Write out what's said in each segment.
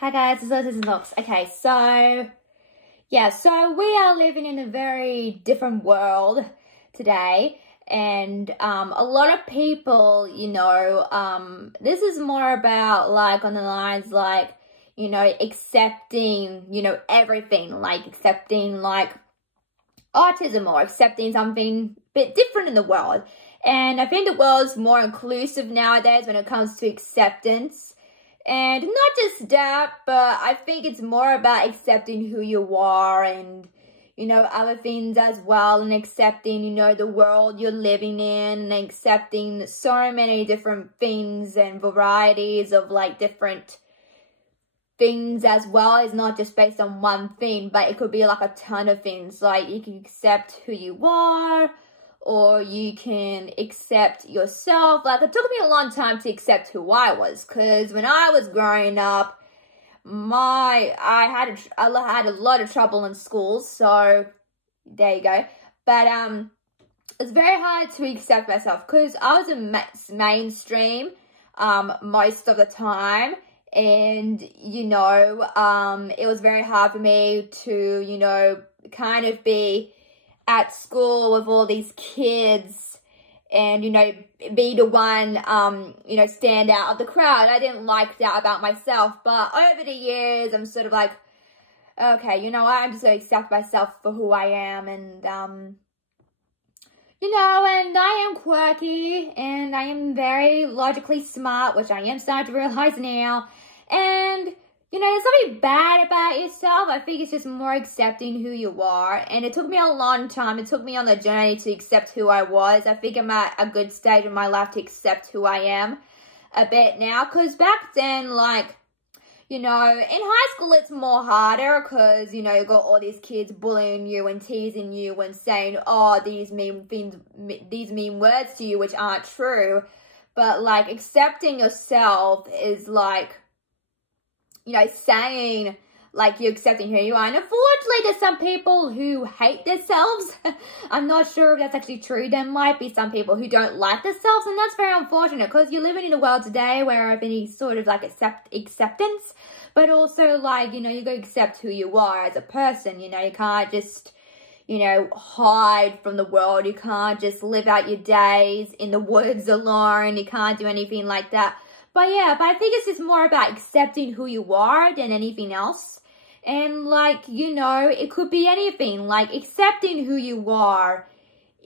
Hi guys, it's Autism Talks. Okay, so we are living in a very different world today, and a lot of people, this is more about like on the lines like, accepting, everything, like accepting like autism or accepting something a bit different in the world. And I think the world's more inclusive nowadays when it comes to acceptance. And not just that, but I think it's more about accepting who you are and, other things as well, and accepting, the world you're living in, and accepting so many different things and varieties of like different things as well. It's not just based on one thing, but it could be like a ton of things. Like you can accept who you are, or you can accept yourself. Like it took me a long time to accept who I was, because when I was growing up, I had a lot of trouble in school, so there you go. But it's very hard to accept myself because I was in mainstream most of the time, and it was very hard for me to kind of be at school with all these kids and, be the one, stand out of the crowd. I didn't like that about myself. But over the years, I'm sort of like, okay, I'm just going to accept myself for who I am. And, and I am quirky and I am very logically smart, which I am starting to realize now. And there's nothing bad about yourself. I think it's just more accepting who you are. And it took me a long time. It took me on the journey to accept who I was. I think I'm at a good stage in my life to accept who I am a bit now. Because back then, like, in high school, it's more harder because, you got all these kids bullying you and teasing you and saying, oh, these mean things, these mean words to you, which aren't true. But, like, accepting yourself is, like, saying, like, you're accepting who you are. And unfortunately, there's some people who hate themselves. I'm not sure if that's actually true. There might be some people who don't like themselves, and that's very unfortunate because you're living in a world today where everybody sort of, like, acceptance, but also, like, you got to accept who you are as a person. You can't just, hide from the world. You can't just live out your days in the woods alone. You can't do anything like that. But I think it's just more about accepting who you are than anything else. And like, it could be anything. Like accepting who you are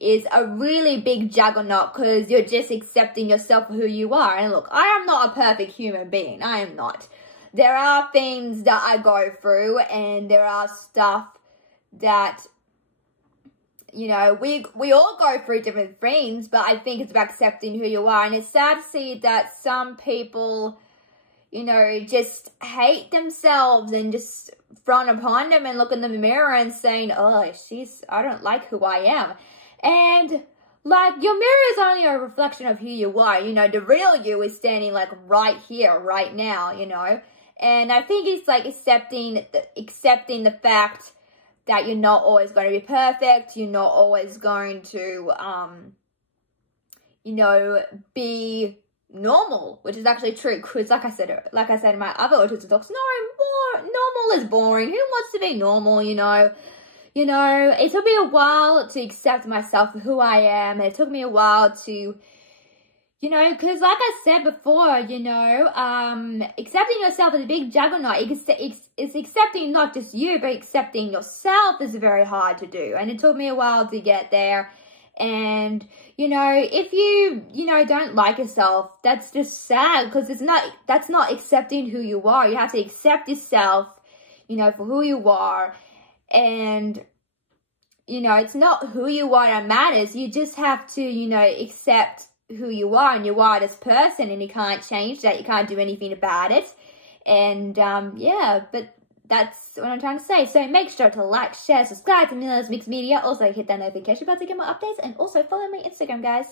is a really big juggernaut because you're just accepting yourself for who you are. And look, I am not a perfect human being. I am not. There are things that I go through, and there are stuff that we all go through different things, but I think it's about accepting who you are. And it's sad to see that some people, just hate themselves and just frown upon them and look in the mirror and saying, oh, I don't like who I am. And like, your mirror is only a reflection of who you are. The real you is standing like right here, right now, And I think it's like accepting the fact that you're not always going to be perfect. You're not always going to, be normal, which is actually true. Because like I said in my other autism talks, normal is boring. Who wants to be normal, It took me a while to accept myself for who I am. And it took me a while to, because like I said before, accepting yourself is a big juggernaut. It's accepting not just you, but accepting yourself is very hard to do. And it took me a while to get there. And, if you, don't like yourself, that's just sad because that's not accepting who you are. You have to accept yourself, for who you are. And, it's not who you are that matters. You just have to, accept who you are, and you are this person, and you can't change that. You can't do anything about it. And but that's what I'm trying to say. So make sure to like, share, subscribe to Mila's Mixed Media. Also hit that notification bell to get more updates, and also follow my Instagram, guys.